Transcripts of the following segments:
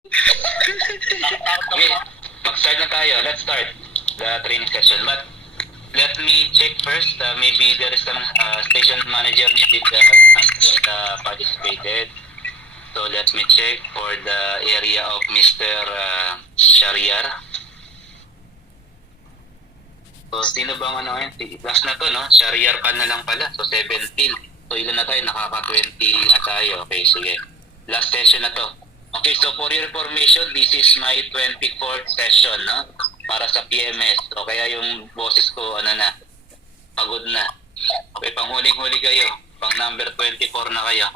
Okay, mag-start na tayo. Let's start the training session. But let me check first. Maybe there is some station manager that participated. So let me check for the area of Mr. Shariar. So sino bang ano ngayon? Last na to, no? Shariar pa na lang pala. So 17. So ilan na tayo? Nakaka-20 na tayo. Okay, sige. Last session na to. Okay, so for your information, this is my 24th session, no? Para sa PMS. So kaya yung boses ko, ano na, pagod na. Okay, pang huling-huli kayo. Pang number 24 na kayo.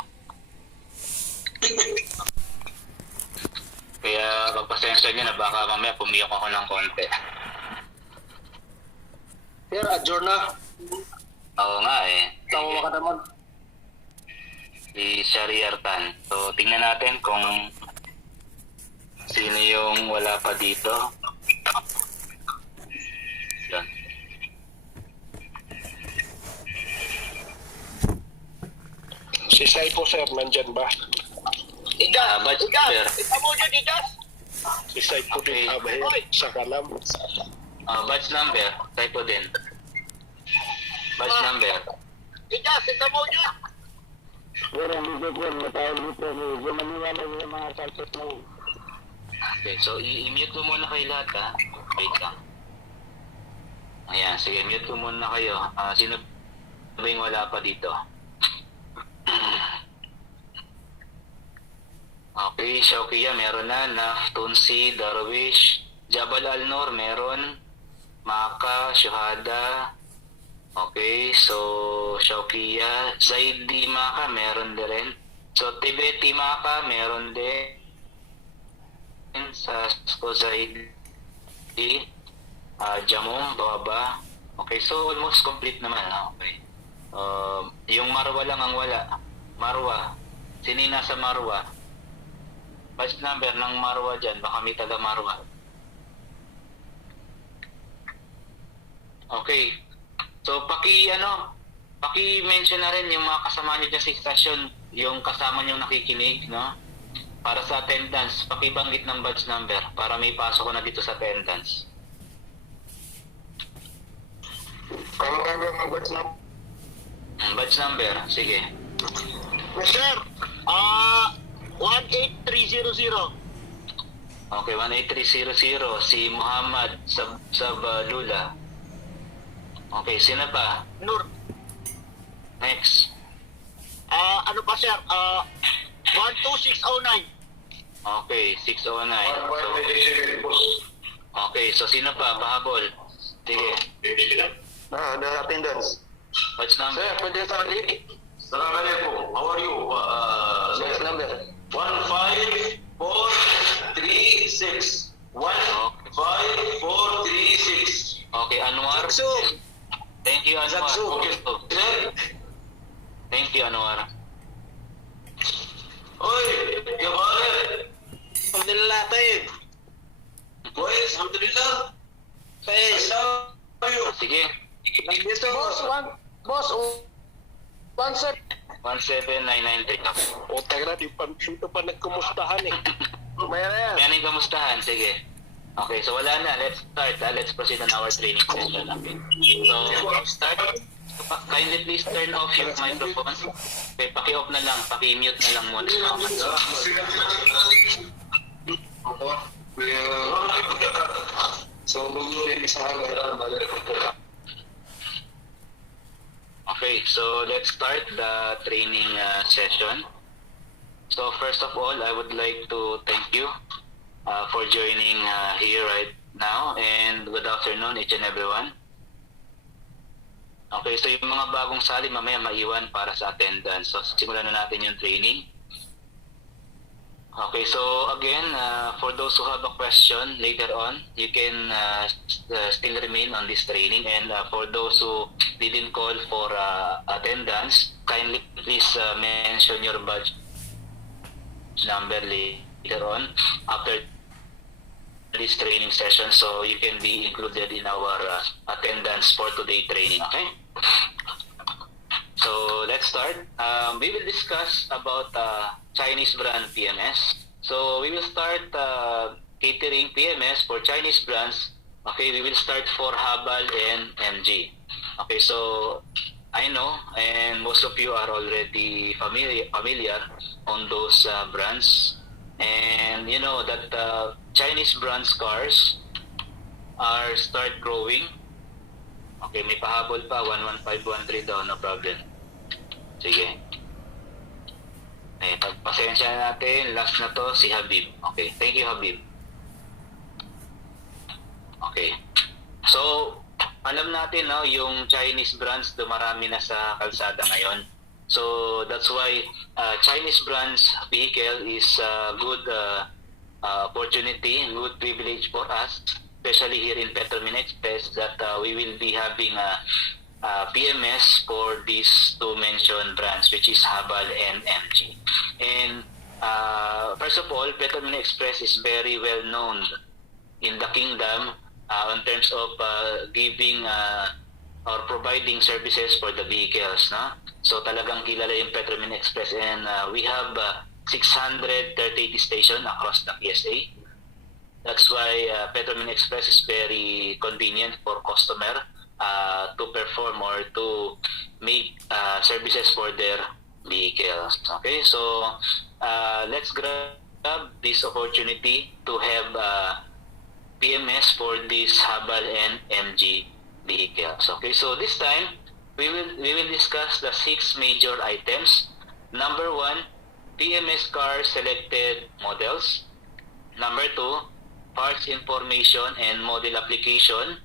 Kaya pagpasensya nyo na baka mamaya pumiyok ako ng konti. Sir, adjourn na. Oo nga eh. Tawa ka naman. Si Shariar Tan. So tingnan natin kung sino yung wala pa dito. Yan. Si Saipo, sir, nandyan ba? But sir, Ikaw mo dyan, Didas? Si Saipo Okay. din abay sa kalam. batch number, typo din. Batch number. Didas, ikaw mo dyan? Pero hindi ko matawag dito. Gumaniwala yung mga saltot mo. Okay, so i-mute mo muna kayo lahat ha. Wait lang. Ayan, sige, mute ko muna kayo. Sino ba yung wala pa dito? Okay, Shaukiya meron na. Tunsi, Darwish, Jabal Al-Nur meron. Maka, Shuhada. Okay, so Shaukiya, Zaidi Maka meron din rin. So Tibeti Maka meron din. Sa Zaidi. Jamum, Baba. Okay, so almost complete naman. Okay. Yung Marwa lang ang wala. Marwa. Sino yung nasa Marwa? Batch number ng Marwa dyan. Baka may taga Marwa. Okay. So, paki-mention na rin yung mga kasama nyo dyan sa station, yung kasama nyo nakikinig, no? Para sa attendance, pakibanggit ng batch number para may pasok ko na dito sa attendance. Kung ano ang batch na? Batch number, sige. Sir, 18300. Okay, 18300, si Muhammad Sabalula. Okay, sino pa? Nur. Next. Ano pa, sir? 12609. Okay, 609. Okay, so sino pa? Pahabol. Sige. The attendance. Batch number. Sir, pwede sa ulit. Assalamualaikum. How are you? Batch number. 15436. 15436. Okay, Anwar. Zagsug. Thank you, Anwar. Zagsug. Okay. Sir, Thank you, Anwar. oi, kemarin? Alhamdulillah, tayo. Boys, alhamdulillah. Tayo. How are you? Sige. Dito, boss, one sir. 17993. Utang na, dito pa nagkumustahan eh. Mayroon yan. Yan yung kamustahan. Sige. Okay, so wala na. Let's start. Let's proceed on our training session. Okay. So, start. Kindly please turn off your microphones. Okay, paki-off na lang. Paki-mute na lang muna. Okay, so let's start the training session. So first of all, I would like to thank you for joining here right now, and good afternoon each and everyone. Okay, so yung mga bagong sali mamaya maiwan para sa attendance. So simulan na natin yung training. Okay, so again, for those who have a question later on, you can still remain on this training. And for those who didn't call for attendance, kindly please mention your badge number later on after this training session, so you can be included in our attendance for today training. Okay, so let's start. We will discuss about Chinese brand PMS. So we will start catering PMS for Chinese brands. Okay, we will start for Habal and MG. Okay, so I know, and most of you are already familiar on those brands, and you know that Chinese brands cars are start growing. Okay, may pahabol pa, 11513 daw, no problem. Sige. Pagpasensya natin, last na to si Habib. Okay, thank you Habib. Okay. So, alam natin no, yung Chinese brands dumarami na sa kalsada ngayon. So, that's why Chinese brands vehicle is a good opportunity, good privilege for us, especially here in Petromin Express, that we will be having a PMS for these two mentioned brands, which is Habal and MG. And first of all, Petromin Express is very well known in the kingdom in terms of giving or providing services for the vehicles. No? So talagang kilala yung Petromin Express, and we have 630 stations across the PSA. That's why Petromin Express is very convenient for customer to perform or to make services for their vehicles. Okay, so let's grab this opportunity to have PMS for this Habal and MG vehicles. Okay, so this time we will discuss the 6 major items. Number 1, PMS car selected models. Number 2, parts information and model application.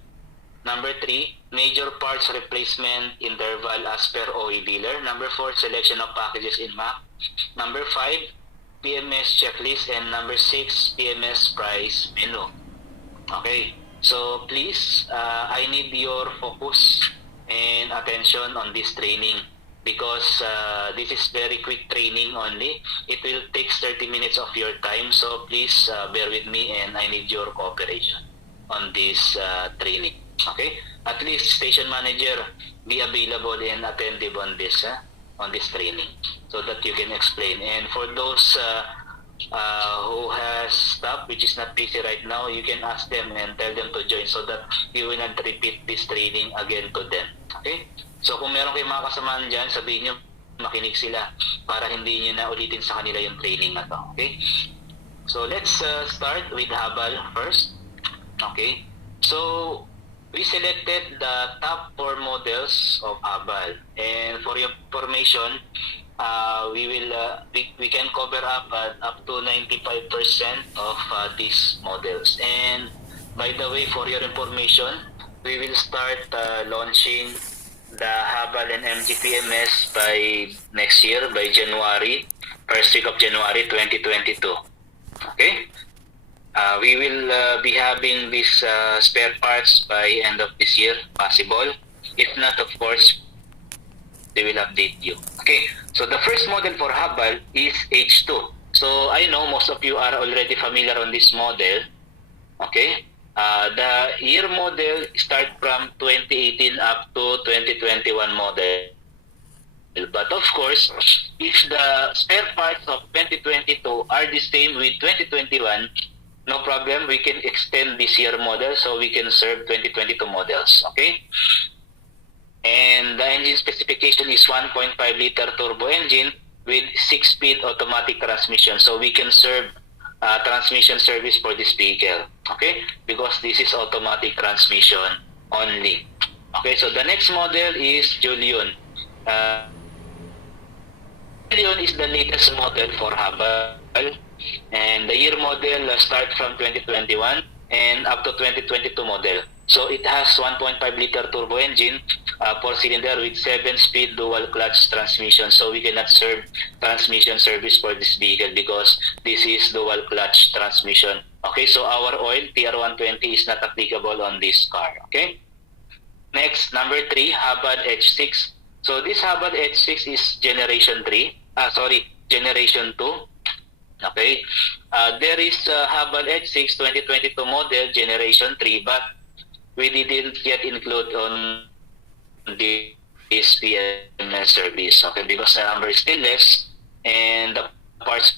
Number 3, major parts replacement interval as per OE dealer. Number 4, selection of packages in MAC. Number 5, PMS checklist. And number 6, PMS price menu. Okay, so please, I need your focus and attention on this training, because this is very quick training only. It will take 30 minutes of your time, so please bear with me, and I need your cooperation on this training. Okay, at least station manager, be available and attentive on this training, so that you can explain. And for those who has staff which is not busy right now, you can ask them and tell them to join, so that you will not repeat this training again to them. Okay, so kung meron kayong mga kasamaan dyan, sabihin nyo makinig sila para hindi nyo na ulitin sa kanila yung training na to. Okay, so let's start with Habal first. Okay, so we selected the top 4 models of Habal, and for your information, we can cover up to 95% of these models. And by the way, for your information, we will start launching the Habal and MG PMS by next year, by January, first week of January 2022. Okay, we will be having these spare parts by end of this year, possible. If not, of course, they will update you. Okay, so the first model for Habal is H2. So I know most of you are already familiar on this model. Okay, the year model start from 2018 up to 2021 model. But of course, if the spare parts of 2022 are the same with 2021, no problem, we can extend this year model so we can serve 2022 models. Okay, and the engine specification is 1.5 liter turbo engine with 6-speed automatic transmission, so we can serve transmission service for this vehicle. Okay, because this is automatic transmission only. Okay, so the next model is Julian. Julian is the latest model for Habal, and the year model start from 2021 and up to 2022 model. So it has 1.5 liter turbo engine, 4-cylinder with 7-speed dual clutch transmission. So we cannot serve transmission service for this vehicle because this is dual clutch transmission. Okay, so our oil TR120 is not applicable on this car. Okay. Next, number 3, Habal H6. So this Habal H6 is generation 2. Okay, there is Habal H6 2022 model generation 3, but we didn't yet include on this PMS service. Okay, because the number is still less and the parts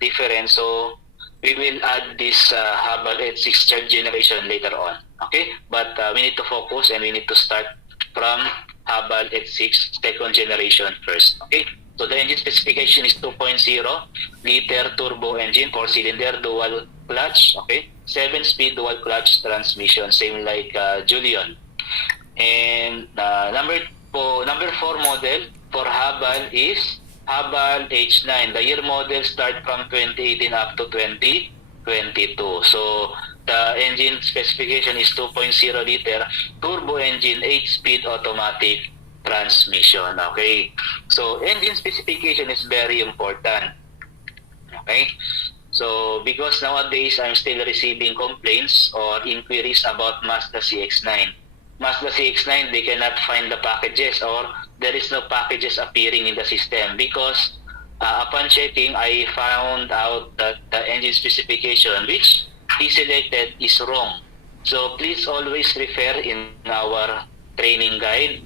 different. So we will add this Habal H6 third generation later on. Okay, but we need to focus and we need to start from Habal H6 second generation first. Okay, so the engine specification is 2.0 liter turbo engine, 4-cylinder, dual clutch. Okay, 7-speed dual clutch transmission, same like Julian. And number 4 model for Habal is Habal H9. The year model start from 2018 up to 2022. So the engine specification is 2.0 liter turbo engine, 8-speed automatic transmission. Okay, so engine specification is very important. Okay, so because nowadays I'm still receiving complaints or inquiries about Mazda CX-9. Mazda CX-9, they cannot find the packages or there is no packages appearing in the system because upon checking, I found out that the engine specification which he selected is wrong. So please always refer in our training guide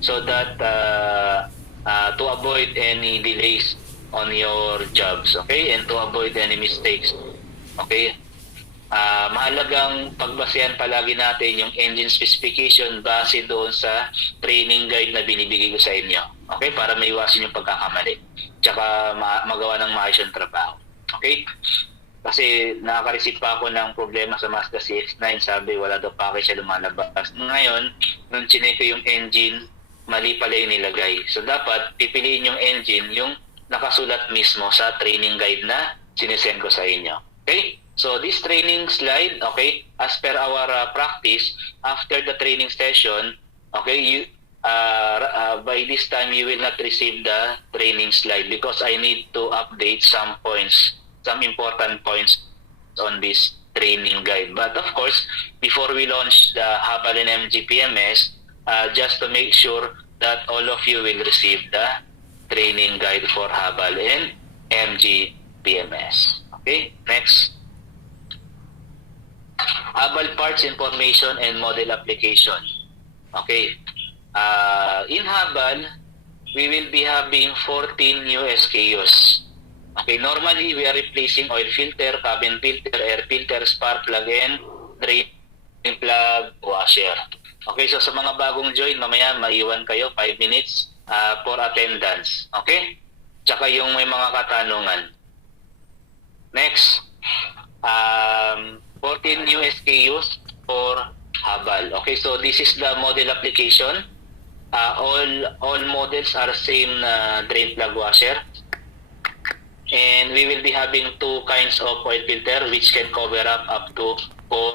so that to avoid any delays on your jobs, okay, and to avoid any mistakes. Okay, mahalagang pagbasehan palagi natin yung engine specification base doon sa training guide na binibigay ko sa inyo. Okay, para maiwasan yung pagkakamali. Tsaka magawa ng maayos yung trabaho. Okay? Kasi nakaka-receive pa ako ng problema sa Mazda CX-9. Sabi, wala daw package siya lumalabas. Ngayon, nung chinek ko yung engine, mali pala yung nilagay. So, dapat pipiliin yung engine yung nakasulat mismo sa training guide na sinesend ko sa inyo. Okay? So this training slide, okay, as per our practice, after the training session, okay, you by this time you will not receive the training slide because I need to update some points, some important points on this training guide. But of course, before we launch the Habal and MG PMS, just to make sure that all of you will receive the training guide for Habal and MG PMS. Okay, next. Habal parts information and model application. Okay. In Habal, we will be having 14 new SKUs. Okay. Normally, we are replacing oil filter, cabin filter, air filter, spark plug, and drain plug washer. Okay. So, sa mga bagong join, mamaya maiwan kayo 5 minutes for attendance. Okay. Tsaka yung may mga katanungan. Next. 14 new SKUs for Habal. Okay, so this is the model application. All models are same drain plug washer. And we will be having 2 kinds of oil filter which can cover up to 4